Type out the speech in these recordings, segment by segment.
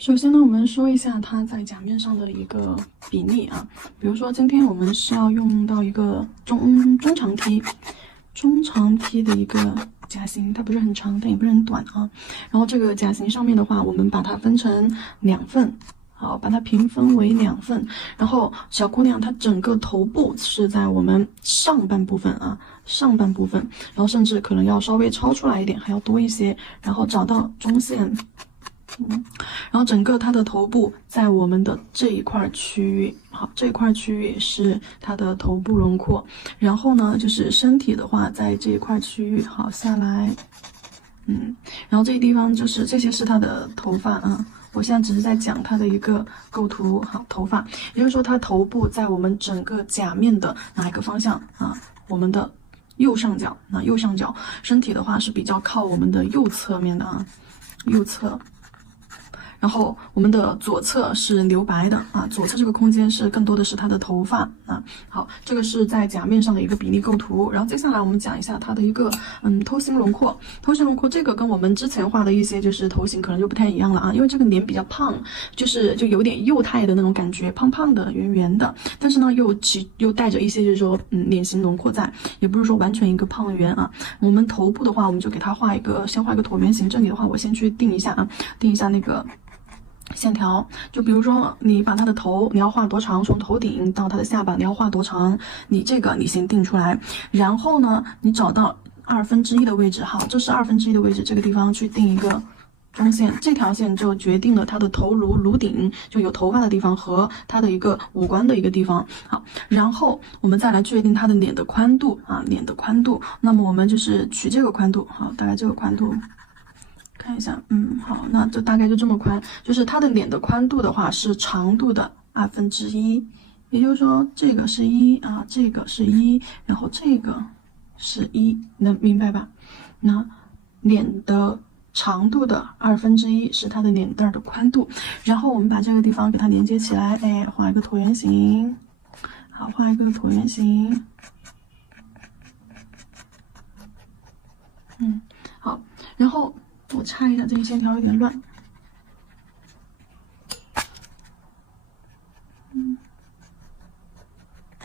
首先呢，我们说一下它在甲面上的一个比例啊。比如说，今天我们是要用到一个中长梯的一个甲型，它不是很长，但也不是很短啊。然后这个甲型上面的话，我们把它分成2份。好，把它平分为2份，然后小姑娘她整个头部是在我们上半部分啊，上半部分，然后甚至可能要稍微超出来一点，还要多一些，然后找到中线，然后整个它的头部在我们的这一块区域，好，这一块区域是它的头部轮廓，然后呢就是身体的话，在这一块区域，好下来，然后这个地方就是这些是它的头发啊。我现在只是在讲它的一个构图，好，头发，也就是说它头部在我们整个甲面的哪一个方向啊？我们的右上角，那右上角，身体的话是比较靠我们的右侧面的啊，右侧。然后我们的左侧是留白的啊，左侧这个空间是更多的是它的头发啊。好，这个是在甲面上的一个比例构图。然后接下来我们讲一下它的一个头型轮廓。头型轮廓这个跟我们之前画的一些就是头型可能就不太一样了啊，因为这个脸比较胖，就有点幼态的那种感觉，胖胖的、圆圆的，但是呢又带着一些就是说脸型轮廓在，也不是说完全一个胖圆啊。我们头部的话，我们就给它先画一个椭圆形。这里的话，我先去定一下啊，定一下那个线条，就比如说你把它的头你要画多长，从头顶到它的下巴你要画多长，你这个你先定出来，然后呢你找到1/2的位置，好，这是1/2的位置，这个地方去定一个中线，这条线就决定了它的头颅顶就有头发的地方和它的一个五官的一个地方。好，然后我们再来确定它的脸的宽度啊，脸的宽度，那么我们就是取这个宽度，好，大概这个宽度。看一下，好，那就大概就这么宽，就是它的脸的宽度的话是长度的1/2，也就是说这个是1啊，这个是1，然后这个是1，能明白吧？那脸的长度的1/2是它的脸蛋的宽度，然后我们把这个地方给它连接起来，哎，画一个椭圆形，好，画一个椭圆形，好，然后我擦一下，这个线条有点乱。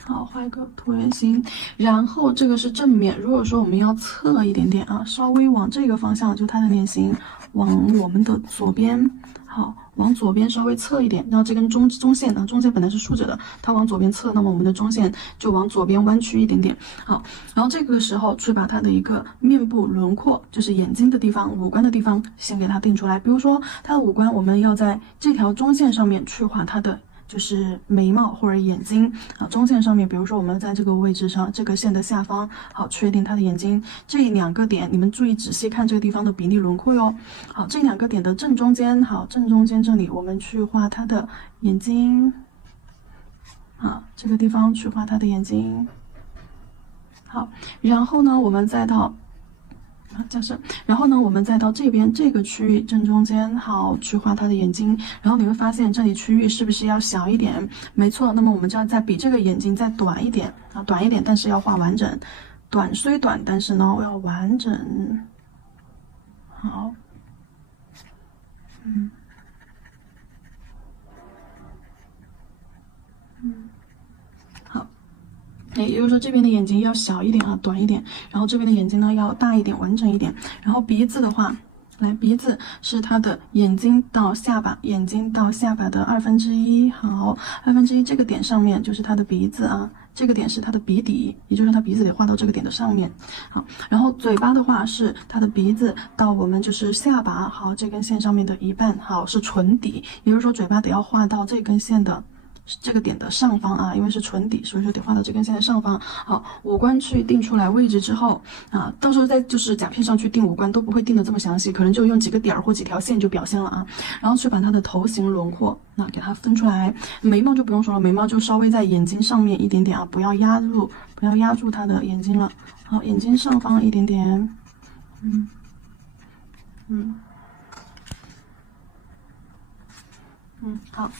好，画一个椭圆形，然后这个是正面。如果说我们要侧一点点啊，稍微往这个方向，就它的脸型往我们的左边，好，往左边稍微侧一点。然后这根中线呢，中线本来是竖着的，它往左边侧，那么我们的中线就往左边弯曲一点点。好，然后这个时候去把它的一个面部轮廓，就是眼睛的地方、五官的地方，先给它定出来。比如说它的五官，我们要在这条中线上面去画它的。就是眉毛或者眼睛啊，中线上面，比如说我们在这个位置上，这个线的下方，好，确定它的眼睛。这2个点，你们注意仔细看这个地方的比例轮廓哟。好，这2个点的正中间，好，正中间这里我们去画它的眼睛，好，这个地方去画它的眼睛。好，然后呢，我们再到。假设，然后呢，我们再到这边这个区域正中间，好，去画它的眼睛，然后你会发现这里区域是不是要小一点？没错，那么我们就要再比这个眼睛再短一点啊，短一点，但是要画完整。短虽短，但是呢，我要完整。好，好。也就是说，这边的眼睛要小一点啊，短一点，然后这边的眼睛呢要大一点，完整一点。然后鼻子的话，来，鼻子是它的眼睛到下巴，眼睛到下巴的1/2。好，1/2这个点上面就是它的鼻子啊，这个点是它的鼻底，也就是它鼻子得画到这个点的上面。好，然后嘴巴的话是它的鼻子到我们就是下巴，好，这根线上面的一半，好，是唇底，也就是说嘴巴得要画到这根线的。这个点的上方啊，因为是唇底，所以说得画到这根线的上方。好，五官去定出来位置之后啊，到时候再就是甲片上去定五官都不会定的这么详细，可能就用几个点或几条线就表现了啊。然后去把它的头型轮廓那给它分出来，眉毛就不用说了，眉毛就稍微在眼睛上面一点点啊，不要压住它的眼睛了。好，眼睛上方一点点，好。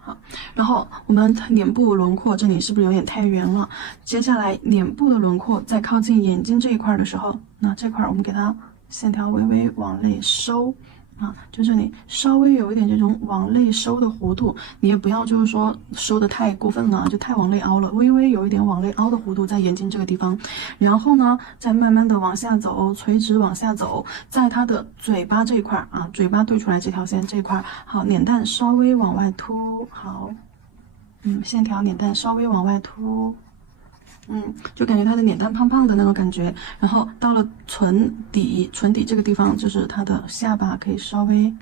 好，然后我们脸部轮廓这里是不是有点太圆了？接下来脸部的轮廓在靠近眼睛这一块的时候，那这块我们给它线条微微往内收，啊，就这里稍微有一点这种往内收的弧度，你也不要就是说收的太过分了，就太往内凹了，微微有一点往内凹的弧度在眼睛这个地方，然后呢，再慢慢的往下走，垂直往下走，在它的嘴巴这一块啊，嘴巴对出来这条线这一块，好，脸蛋稍微往外凸，好，线条脸蛋稍微往外凸。就感觉他的脸蛋胖胖的那种感觉，然后到了唇底这个地方，就是他的下巴可以稍微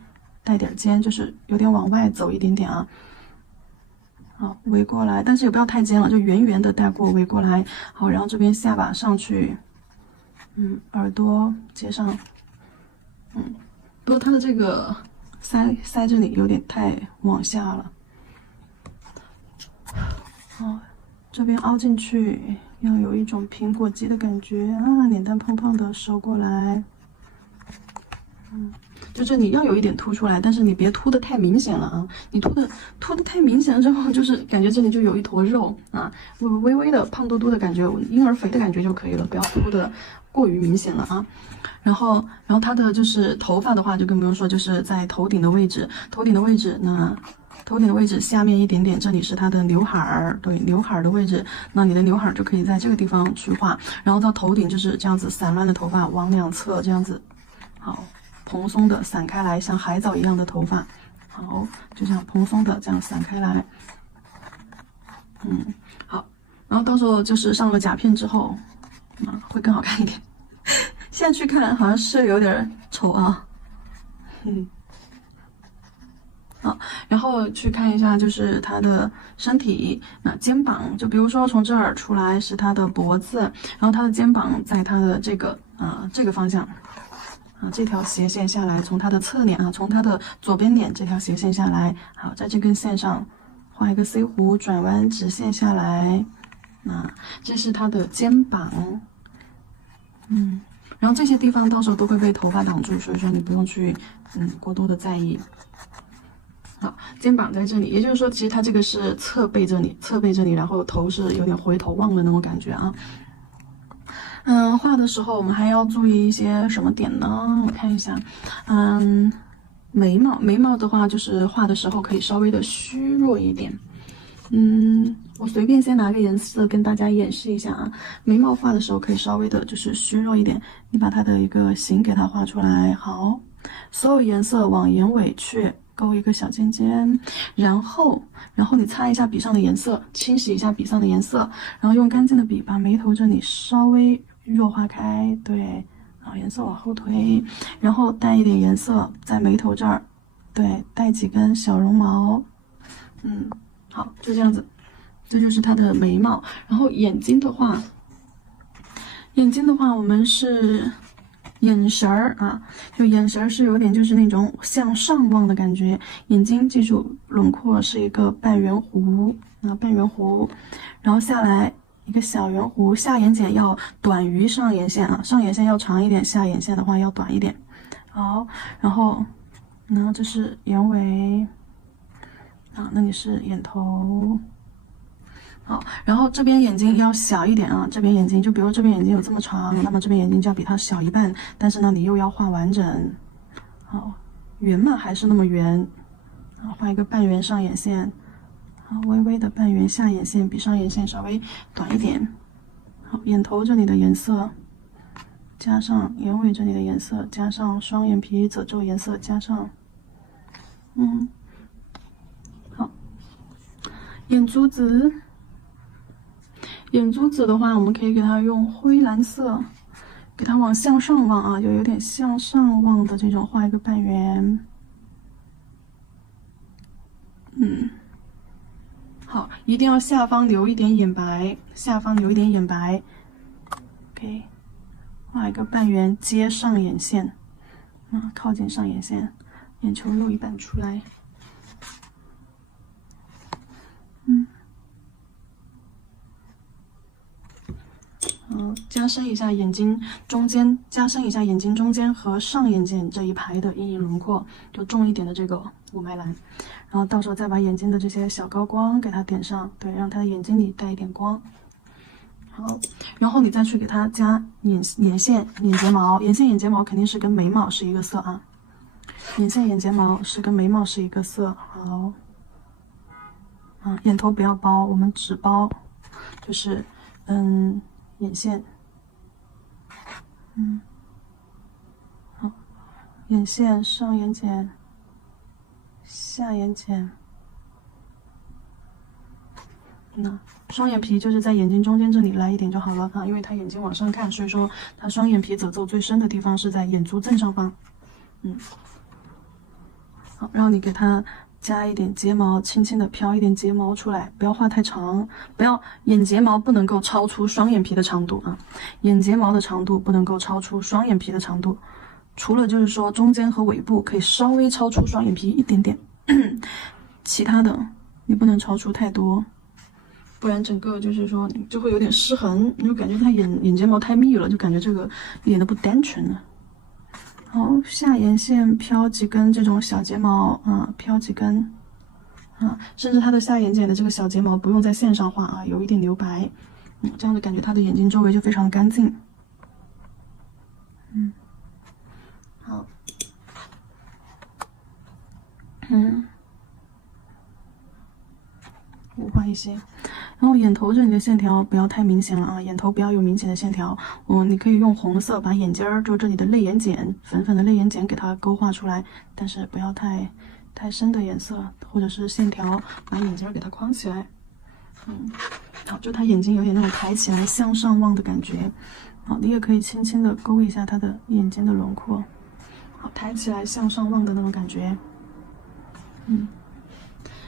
带点尖，就是有点往外走一点点啊。好，围过来，但是也不要太尖了，就圆圆的带过，围过来。好，然后这边下巴上去，耳朵接上，不过他的这个腮这里有点太往下了。好。这边凹进去，要有一种苹果肌的感觉啊，脸蛋胖胖的收过来，就这里要有一点凸出来，但是你别凸的太明显了啊，你凸的太明显了之后，就是感觉这里就有一坨肉啊，微微的胖嘟嘟的感觉，婴儿肥的感觉就可以了，不要凸的过于明显了啊。然后它的就是头发的话就更不用说，就是在头顶的位置，头顶的位置下面一点点，这里是它的刘海儿，对，刘海儿的位置，那你的刘海儿就可以在这个地方去画，然后到头顶就是这样子散乱的头发往两侧这样子，好，蓬松的散开来，像海藻一样的头发，好，就这样蓬松的这样散开来，好，然后到时候就是上了甲片之后，会更好看一点。现在去看好像是有点丑啊，好，然后去看一下就是他的身体，肩膀，就比如说从这儿出来是他的脖子，然后他的肩膀在他的这个方向，这条斜线下来，从他的侧脸从他的左边脸这条斜线下来，好，在这根线上画一个 C 弧，转弯直线下来，这是他的肩膀，然后这些地方到时候都会被头发挡住，所以说你不用去过多的在意。好，肩膀在这里，也就是说，其实它这个是侧背这里，然后头是有点回头望的那种感觉啊。画的时候我们还要注意一些什么点呢？我看一下，眉毛的话，就是画的时候可以稍微的虚弱一点。我随便先拿个颜色跟大家演示一下啊。眉毛画的时候可以稍微的就是虚弱一点，你把它的一个形给它画出来。好，所有颜色往眼尾去。勾一个小尖尖，然后你擦一下笔上的颜色，清洗一下笔上的颜色，然后用干净的笔把眉头这里稍微弱化开，对，然后颜色往后推，然后带一点颜色在眉头这儿，对，带几根小绒毛，好，就这样子，这就是它的眉毛。然后眼睛的话，我们是。眼神儿就眼神儿是有点就是那种向上望的感觉，眼睛记住轮廓是一个半圆弧，然后下来一个小圆弧，下眼睑要短于上眼线上眼线要长一点，下眼线的话要短一点。好，然后这是眼尾，那里是眼头。好，然后这边眼睛要小一点这边眼睛就比如这边眼睛有这么长，那么这边眼睛就要比它小一半，但是呢你又要画完整，好，圆嘛还是那么圆，画一个半圆上眼线，好，微微的半圆下眼线，比上眼线稍微短一点，好，眼头这里的颜色加上眼尾这里的颜色，加上双眼皮褶皱颜色，加上好，眼珠子的话，我们可以给它用灰蓝色，给它往向上望就有点向上望的这种，画一个半圆。好，一定要下方留一点眼白，OK， 画一个半圆接上眼线，靠近上眼线，眼球露一半出来。加深一下眼睛中间和上眼睑这一排的阴影轮廓，就重一点的这个雾霾蓝，然后到时候再把眼睛的这些小高光给它点上，对，让它的眼睛里带一点光。好，然后你再去给它加眼线、眼睫毛，眼线、眼睫毛肯定是跟眉毛是一个色眼线、眼睫毛是跟眉毛是一个色。好，眼头不要包，我们只包就是眼线，好，眼线、上眼睑、下眼睑。那双眼皮就是在眼睛中间这里来一点就好了啊，因为他眼睛往上看，所以说他双眼皮褶皱最深的地方是在眼珠正上方。好，然后你给他加一点睫毛，轻轻的飘一点睫毛出来，不要画太长，不要眼睫毛不能够超出双眼皮的长度啊，眼睫毛的长度不能够超出双眼皮的长度，除了就是说中间和尾部可以稍微超出双眼皮一点点，其他的你不能超出太多。不然整个就是说你就会有点失衡，你就感觉他眼睫毛太密了，就感觉这个一点都不单纯了。好，下眼线飘几根这种小睫毛啊，飘几根啊，甚至他的下眼睑的这个小睫毛不用在线上画啊，有一点留白，这样子感觉他的眼睛周围就非常的干净。好，我画一些，然后眼头这里的线条不要太明显了啊，眼头不要有明显的线条。你可以用红色把眼尖儿，就这里的泪眼睑，粉粉的泪眼睑给它勾画出来，但是不要太深的颜色，或者是线条把眼尖儿给它框起来。好，就他眼睛有点那种抬起来向上望的感觉。好，你也可以轻轻的勾一下他的眼睛的轮廓，好，抬起来向上望的那种感觉。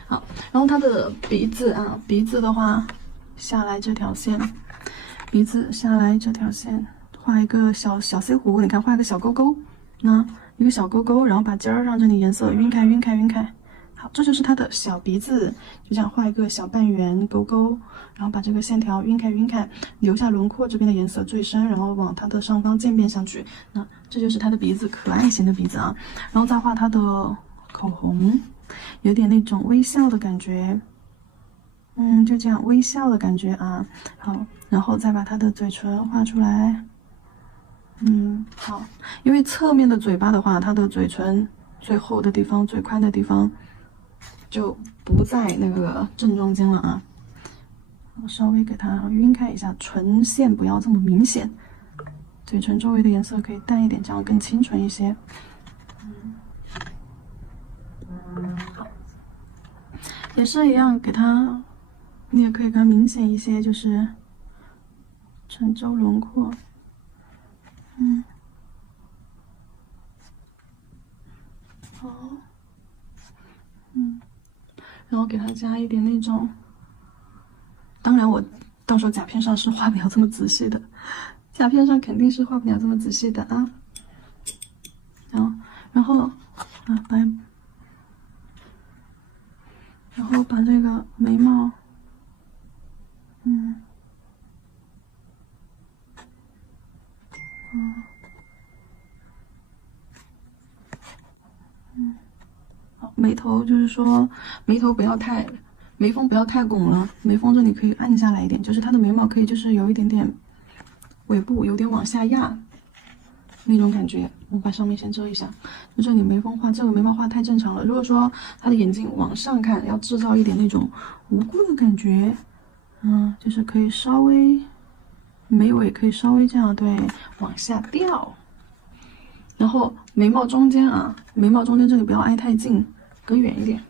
好，然后他的鼻子啊，鼻子的话下来这条线，鼻子下来这条线，画一个小 C 弧，你看画一个小勾勾，一个小勾勾，然后把尖儿让这里颜色晕开。好，这就是他的小鼻子，就这样画一个小半圆勾勾，然后把这个线条晕开，留下轮廓这边的颜色最深，然后往它的上方渐变上去。那这就是他的鼻子，可爱型的鼻子啊。然后再画他的口红。有点那种微笑的感觉，就这样微笑的感觉啊。好，然后再把他的嘴唇画出来。好，因为侧面的嘴巴的话，它的嘴唇最厚的地方、最宽的地方就不在那个正中间了啊。我稍微给它晕开一下，唇线不要这么明显，嘴唇周围的颜色可以淡一点，这样更清纯一些。好，也是一样，给它，你也可以更明显一些，就是唇周轮廓，好，然后给它加一点那种，当然我到时候甲片上是画不了这么仔细的，甲片上肯定是画不了这么仔细的啊。然后把这个眉毛，好，眉头就是说眉头不要太，眉峰不要太拱了，眉峰这里可以按下来一点，就是它的眉毛可以就是有一点点尾部有点往下压那种感觉。我把上面先遮一下，就这里眉峰画，这个眉毛画太正常了。如果说他的眼睛往上看，要制造一点那种无辜的感觉，就是可以稍微眉尾可以稍微这样对往下掉，然后眉毛中间啊，眉毛中间这里不要挨太近，隔远一点。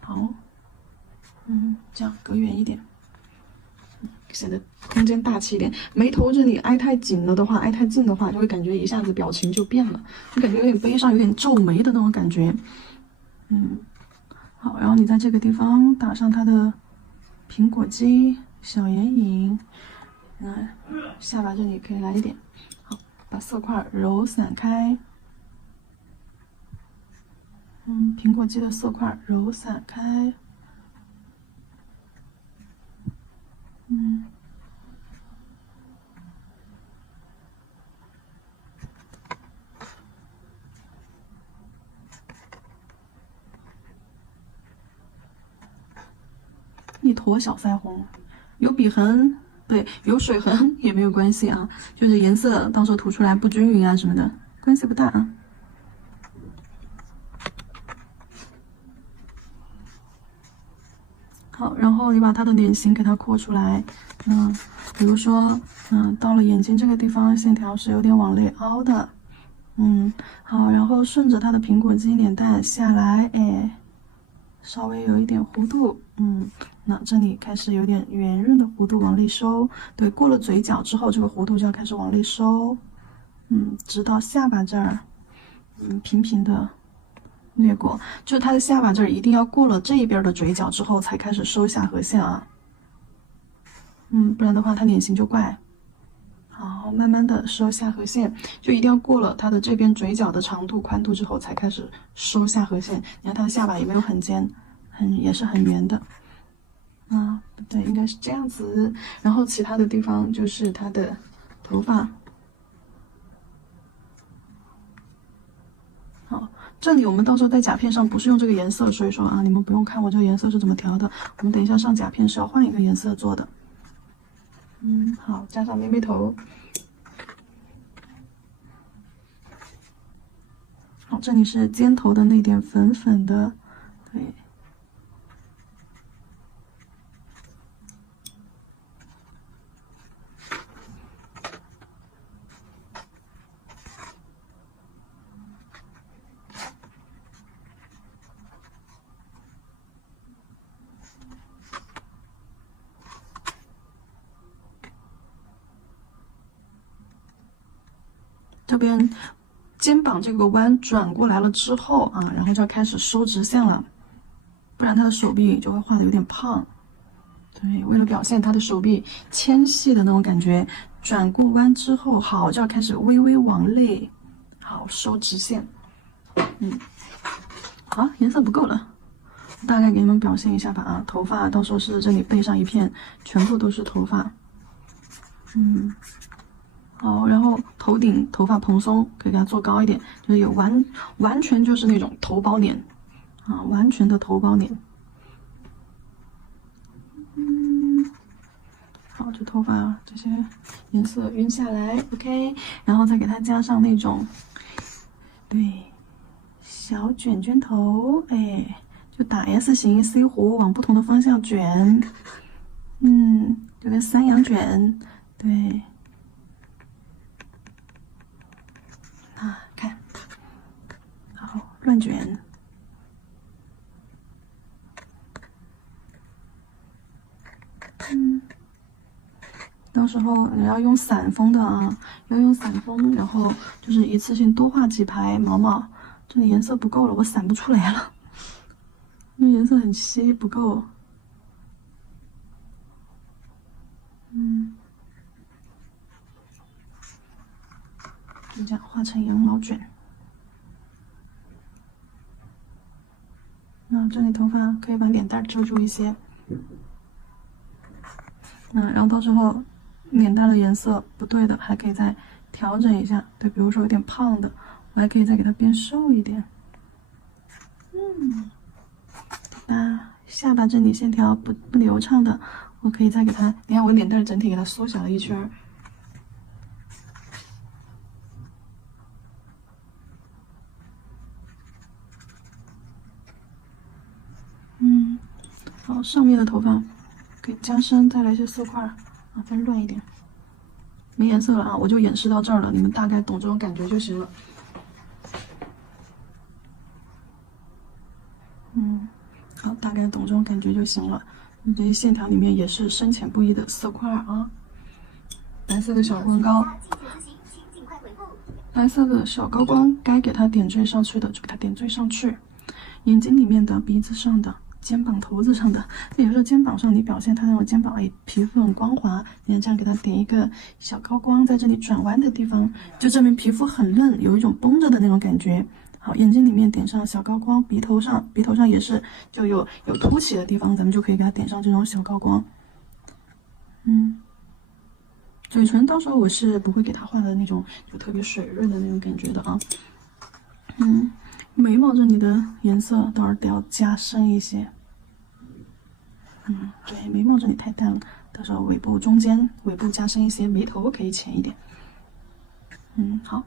好，这样隔远一点。显得空间大气一点，眉头这里挨太紧了的话，挨太近的话，就会感觉一下子表情就变了，就感觉有点悲伤，有点皱眉的那种感觉。好，然后你在这个地方打上它的苹果肌、小眼影，下巴这里可以来一点。好，把色块揉散开。苹果肌的色块揉散开。一坨小腮红，有笔痕，对，有水痕也没有关系啊，就是颜色到时候涂出来不均匀啊什么的，关系不大啊。好，然后你把他的脸型给它扩出来，比如说，到了眼睛这个地方，线条是有点往内凹的，好，然后顺着他的苹果肌脸蛋下来，哎，稍微有一点弧度，那这里开始有点圆润的弧度往内收，对，过了嘴角之后，这个弧度就要开始往内收，直到下巴这儿，平平的。略过，就是它的下巴这儿一定要过了这一边的嘴角之后才开始收下颌线啊，不然的话它脸型就怪。好，慢慢的收下颌线，就一定要过了它的这边嘴角的长度、宽度之后才开始收下颌线。你看它的下巴也没有很尖，也是很圆的。对，应该是这样子。然后其他的地方就是它的头发。好。这里我们到时候在甲片上不是用这个颜色，所以说你们不用看我这个颜色是怎么调的。我们等一下上甲片是要换一个颜色做的。好，加上妹妹头。好，这里是尖头的那点粉粉的，对。这边肩膀这个弯转过来了之后然后就要开始收直线了，不然他的手臂就会画的有点胖。对，为了表现他的手臂纤细的那种感觉，转过弯之后，好，就要开始微微往内，好，收直线。好，颜色不够了，大概给你们表现一下吧头发到时候是这里背上一片，全部都是头发。好，然后头顶头发蓬松，可以给它做高一点，就是有完全就是那种头包脸完全的头包脸。好，这头发这些颜色晕下来 ，OK， 然后再给它加上那种，对，小卷卷头，哎，就打 S 型 C 弧往不同的方向卷，就跟山羊卷，对。看，好，乱卷，到时候你要用散封的要用散封，然后就是一次性多画几排毛毛。这里颜色不够了，我散不出来了，因为颜色很稀，不够。就这样画成羊毛卷。那这里头发可以把脸蛋遮住一些。然后到时候脸蛋的颜色不对的，还可以再调整一下。对，比如说有点胖的，我还可以再给它变瘦一点。下巴这里线条不流畅的，我可以再给它，你看我脸蛋整体给它缩小了一圈。好，上面的头发可以加深，再来一些色块再乱一点。没颜色了我就演示到这儿了，你们大概懂这种感觉就行了。好，大概懂这种感觉就行了。这些线条里面也是深浅不一的色块白色的小光膏，白色的小高光，该给它点缀上去的就给它点缀上去。眼睛里面的、鼻子上的、肩膀头子上的，有时候肩膀上你表现它那种肩膀皮肤很光滑，你看这样给它点一个小高光，在这里转弯的地方，就证明皮肤很嫩，有一种绷着的那种感觉。好，眼睛里面点上小高光，鼻头上也是就有凸起的地方，咱们就可以给它点上这种小高光。嘴唇到时候我是不会给它画的那种就特别水润的那种感觉的眉毛这里的颜色到时候得要加深一些。对，眉毛这里太淡了，到时候尾部中间尾部加深一些，眉头可以浅一点。好。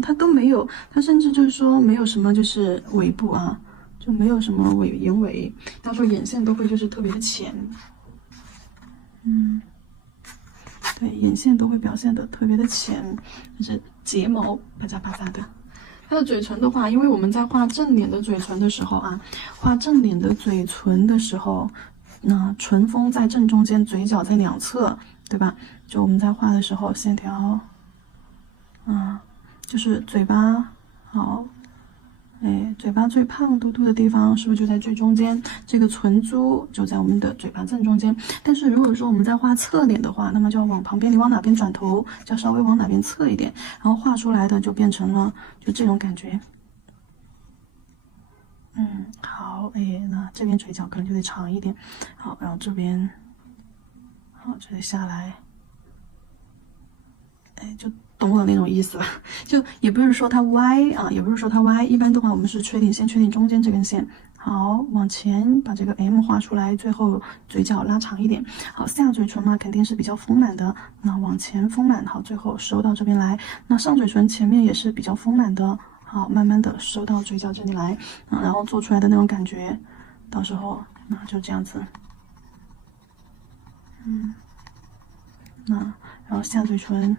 它都没有，它甚至就是说没有什么就是尾部就没有什么眼尾，到时候眼线都会就是特别的浅。对，眼线都会表现的特别的浅，就是睫毛啪嚓啪嚓的。它的嘴唇的话，因为我们在画正脸的嘴唇的时候啊，画正脸的嘴唇的时候，那唇峰在正中间，嘴角在两侧，对吧？就我们在画的时候，线条，就是嘴巴好。嘴巴最胖嘟嘟的地方是不是就在最中间？这个唇珠就在我们的嘴巴正中间。但是如果说我们在画侧脸的话，那么就要往旁边，你往哪边转头，就要稍微往哪边侧一点，然后画出来的就变成了就这种感觉。好，那这边嘴角可能就得长一点。好，然后这边，好，这里下来，就懂我那种意思吧，就也不是说它歪啊，也不是说它歪，一般的话我们是确定先确定中间这根线，好，往前把这个 M 画出来，最后嘴角拉长一点，好，下嘴唇嘛肯定是比较丰满的，那往前丰满，好，最后收到这边来，那上嘴唇前面也是比较丰满的，好，慢慢的收到嘴角这里来，然后做出来的那种感觉，到时候那就这样子，然后下嘴唇。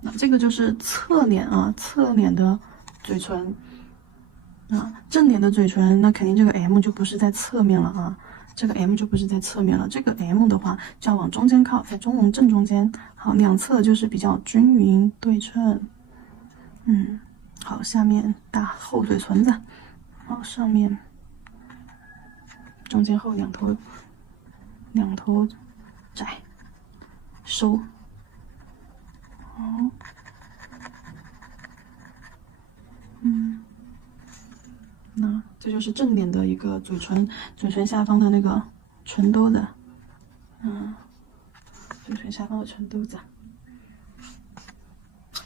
那这个就是侧脸啊，侧脸的嘴唇啊，正脸的嘴唇，那肯定这个 M 就不是在侧面了啊，这个 M 就不是在侧面了，这个 M 的话就要往中间靠，在正中间，好，两侧就是比较均匀对称，好，下面大厚嘴唇子，好，上面中间厚，两头窄，收。好，那这就是正脸的一个嘴唇下方的那个唇兜子，嘴唇下方的唇兜子。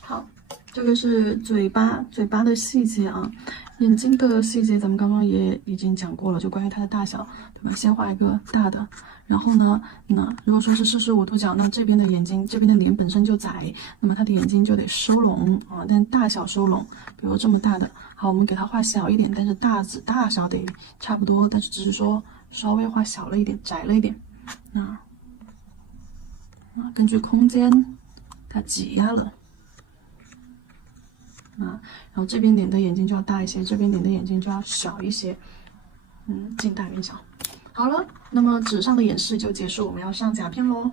好，这个是嘴巴的细节啊，眼睛的细节咱们刚刚也已经讲过了，就关于它的大小，对吧？先画一个大的，然后呢，那如果说是45度角，那这边的眼睛，这边的脸本身就窄，那么它的眼睛就得收拢啊，但大小收拢，比如这么大的，好，我们给它画小一点，但是大小得差不多，但是只是说稍微画小了一点，窄了一点，根据空间它挤压了。然后这边脸的眼睛就要大一些，这边脸的眼睛就要小一些，近大远小。好了，那么纸上的演示就结束，我们要上甲片咯。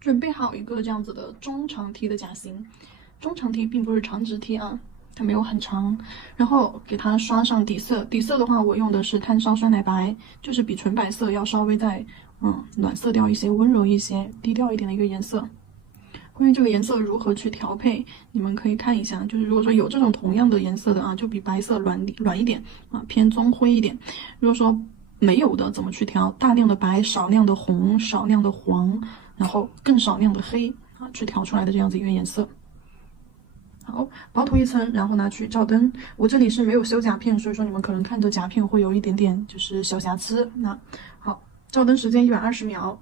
准备好一个这样子的中长梯的甲型，中长梯并不是长直梯啊，它没有很长。然后给它刷上底色，底色的话我用的是炭烧酸奶白，就是比纯白色要稍微再暖色调一些，温柔一些，低调一点的一个颜色。关于这个颜色如何去调配，你们可以看一下。就是如果说有这种同样的颜色的啊，就比白色软一点啊，偏棕灰一点。如果说没有的，怎么去调？大量的白，少量的红，少量的黄，然后更少量的黑啊，去调出来的这样子一个颜色。好，薄涂一层，然后拿去照灯。我这里是没有修甲片，所以说你们可能看着甲片会有一点点就是小瑕疵。那好，照灯时间120秒。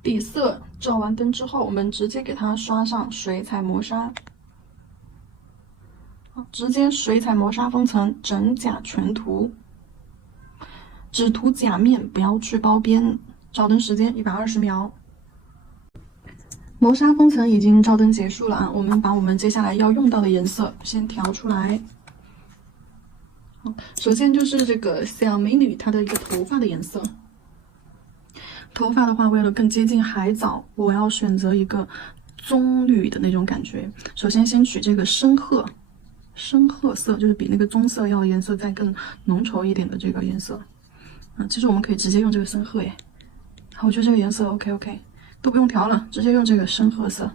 底色照完灯之后，我们直接给它刷上水彩磨砂，直接水彩磨砂封层，整甲全涂，只涂甲面，不要去包边。照灯时间120秒。磨砂封层已经照灯结束了啊，我们把我们接下来要用到的颜色先调出来。首先就是这个小美女她的一个头发的颜色。头发的话，为了更接近海藻，我要选择一个棕绿的那种感觉。首先先取这个深褐色，就是比那个棕色要颜色再更浓稠一点的这个颜色。其实我们可以直接用这个深褐耶。好，我觉得这个颜色 OK， 都不用调了，直接用这个深褐色。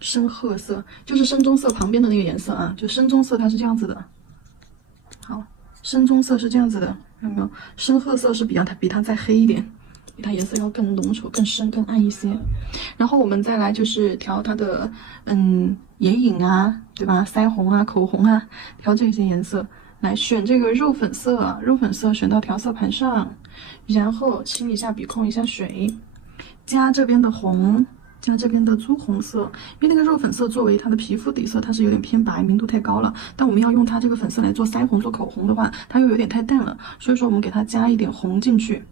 深褐色就是深棕色旁边的那个颜色啊，就深棕色它是这样子的。好，深棕色是这样子的。有没有？深褐色是比它再黑一点，比它颜色要更浓稠、更深、更暗一些。然后我们再来就是调它的眼影啊，对吧？腮红啊、口红啊，调这些颜色。来选这个肉粉色，肉粉色选到调色盘上，然后清一下笔，控一下水，加这边的红，加这边的朱红色，因为那个肉粉色作为它的皮肤底色，它是有点偏白，明度太高了。但我们要用它这个粉色来做腮红、做口红的话，它又有点太淡了，所以说我们给它加一点红进去。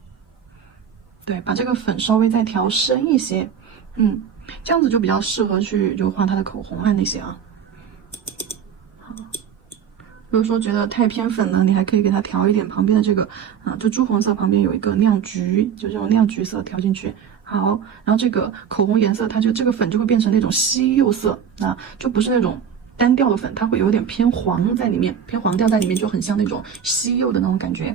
对，把这个粉稍微再调深一些，这样子就比较适合去就画它的口红啊那些啊。好，如果说觉得太偏粉呢，你还可以给它调一点旁边的这个就朱红色旁边有一个亮橘，就这种亮橘色调进去。好，然后这个口红颜色，它就这个粉就会变成那种西柚色就不是那种单调的粉，它会有点偏黄在里面，偏黄调在里面，就很像那种西柚的那种感觉。